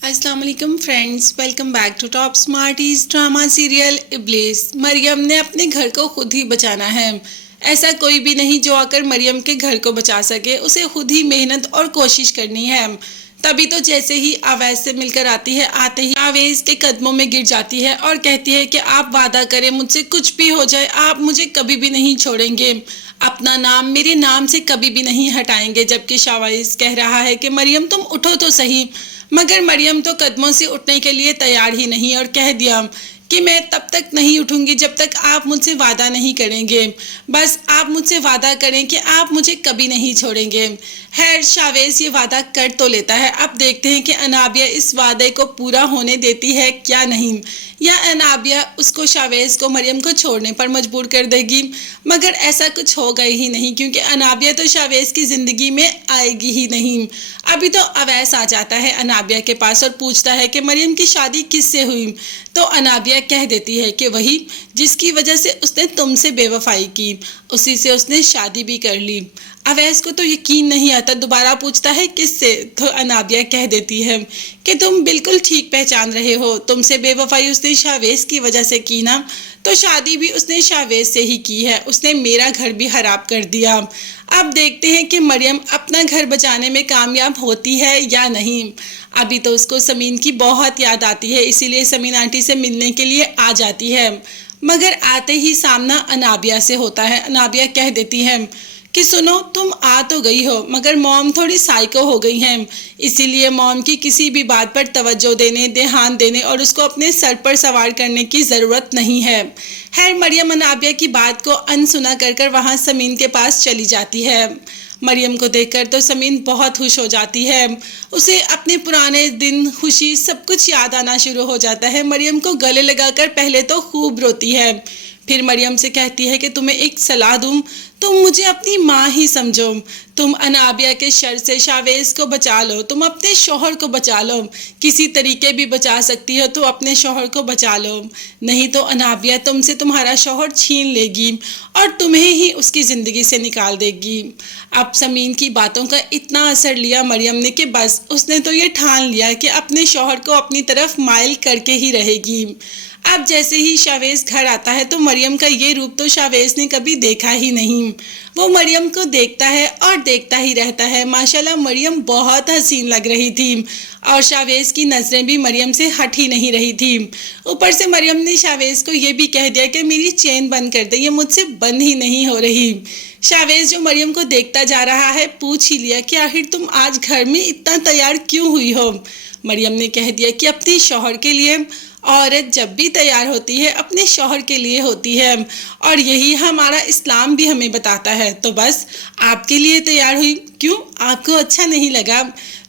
अस्सलाम वालेकुम friends, welcome back to Top Smarties drama serial Iblees. Maryam ने अपने घर को खुद ही बचाना है। ऐसा कोई भी नहीं जो आकर मरियम के घर को बचा सके। उसे खुद ही मेहनत और कोशिश करनी है। तभी तो जैसे ही आवेश से मिलकर आती है, आते ही आवेश के कदमों में गिर जाती है और कहती है कि आप वादा करें, मुझसे कुछ भी हो जाए आप मुझे कभी भी नहीं छोड़ेंगे, अपना नाम मेरे नाम से कभी भी नहीं हटाएंगे। जबकि शावेज कह रहा है कि मरियम तुम उठो तो सही, मगर मरियम तो कदमों से उठने के लिए तैयार ही नहीं और कह दिया कि मैं तब तक नहीं उठूंगी जब तक आप मुझसे वादा नहीं करेंगे। बस आप मुझसे वादा करें कि आप मुझे कभी नहीं छोड़ेंगे। खैर शावेज ये वादा कर तो लेता है। अब देखते हैं कि अनाबिया इस वादे को पूरा होने देती है क्या नहीं, या अनाबिया उसको शावेज को मरियम को छोड़ने पर मजबूर कर देगी। मगर ऐसा कुछ होगा ही नहीं, क्योंकि अनाबिया तो शावेज की ज़िंदगी में आएगी ही नहीं। अभी तो अवैस आ जाता है अनाबिया के पास और पूछता है कि मरियम की शादी किससे हुई। तो अनाबिया कह देती है कि वही जिसकी वजह से उसने तुमसे बेवफाई की, उसी से उसने शादी भी कर ली। अवैस को तो यकीन नहीं आता, दोबारा पूछता है किससे। तो अनाबिया कह देती है कि तुम बिल्कुल ठीक पहचान रहे हो, तुमसे बेवफाई उसने शावेज की वजह से की ना, तो शादी भी उसने शावेज से ही की है। उसने मेरा घर भी खराब कर दिया। अब देखते हैं कि मरियम अपना घर बचाने में कामयाब होती है या नहीं। अभी तो उसको समीन की बहुत याद आती है, इसीलिए समीन आंटी से मिलने के लिए आ जाती है। मगर आते ही सामना अनाबिया से होता है। अनाबिया कह देती है कि सुनो, तुम आ तो गई हो मगर मॉम थोड़ी साइको हो गई हैं, इसीलिए मॉम की किसी भी बात पर तवज्जो देने, ध्यान देने और उसको अपने सर पर सवार करने की ज़रूरत नहीं है। खैर मरियम अनाबिया की बात को अनसुना कर वहाँ समीन के पास चली जाती है। मरियम को देखकर तो समीन बहुत खुश हो जाती है। उसे अपने पुराने दिन, खुशी, सब कुछ याद आना शुरू हो जाता है। मरियम को गले लगाकर पहले तो खूब रोती है, फिर मरियम से कहती है कि तुम्हें एक सलाह दूं, तुम मुझे अपनी माँ ही समझो। तुम अनाबिया के शर से शावेज को बचा लो, तुम अपने शौहर को बचा लो, किसी तरीके भी बचा सकती हो तो अपने शौहर को बचा लो, नहीं तो अनाबिया तुमसे तुम्हारा शौहर छीन लेगी और तुम्हें ही उसकी ज़िंदगी से निकाल देगी। अब समीन की बातों का इतना असर लिया मरियम ने कि बस उसने तो ये ठान लिया कि अपने शौहर को अपनी तरफ माइल करके ही रहेगी। अब जैसे ही शावेज घर आता है तो मरियम का ये रूप तो शावेज ने कभी देखा ही नहीं। वो मरियम को देखता है और देखता ही रहता है। माशाल्लाह मरियम बहुत हसीन लग रही थी और शावेज की नज़रें भी मरियम से हट ही नहीं रही थी। ऊपर से मरियम ने शावेज को ये भी कह दिया कि मेरी चेन बंद कर दे, ये मुझसे बंद ही नहीं हो रही। शावेज जो मरियम को देखता जा रहा है पूछ ही लिया कि आखिर तुम आज घर में इतना तैयार क्यों हुई हो। मरियम ने कह दिया कि अपने शौहर के लिए। औरत जब भी तैयार होती है अपने शौहर के लिए होती है और यही हमारा इस्लाम भी हमें बताता है, तो बस आपके लिए तैयार हुई। क्यों, आपको अच्छा नहीं लगा?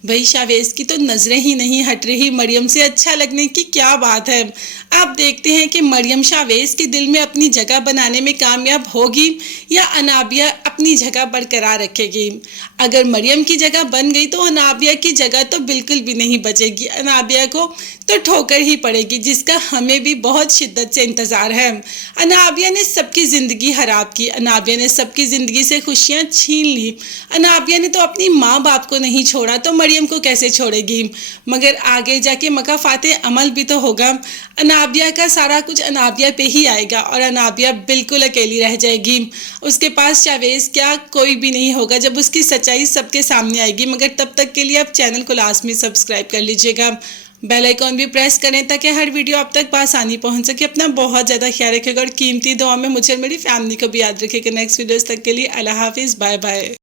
भाई शावेज की तो नज़रें ही नहीं हट रही, मरियम से अच्छा लगने की क्या बात है। आप देखते हैं कि मरियम शावेज के दिल में अपनी जगह बनाने में कामयाब होगी या अनाबिया अपनी जगह बरकरार रखेगी। अगर मरियम की जगह बन गई तो अनाबिया की जगह तो बिल्कुल भी नहीं बचेगी। अनाबिया को तो ठोकर ही पड़ेगी, जिसका हमें भी बहुत शिद्दत से इंतज़ार है। अनाबिया ने सबकी ज़िंदगी खराब की, अनाबिया ने सबकी ज़िंदगी से खुशियाँ छीन ली। अनाबिया ने तो अपनी माँ बाप को नहीं छोड़ा तो मरियम को कैसे छोड़ेगी। मगर आगे जाके मकाफाते अमल भी तो होगा। अनाबिया का सारा कुछ अनाबिया पे ही आएगा और अनाबिया बिल्कुल अकेली रह जाएगी। उसके पास शावेज क्या कोई भी नहीं होगा जब उसकी सच्चाई सबके सामने आएगी। मगर तब तक के लिए आप चैनल को लाजमी सब्सक्राइब कर लीजिएगा, बेल आइकॉन भी प्रेस करें ताकि हर वीडियो आप तक आसानी पहुंच सके। अपना बहुत ज़्यादा ख्याल रखिएगा और कीमती दुआ में मुझे और मेरी फैमिली को भी याद रखिएगा। नेक्स्ट वीडियोस तक के लिए अल्लाह हाफिज़, बाय बाय।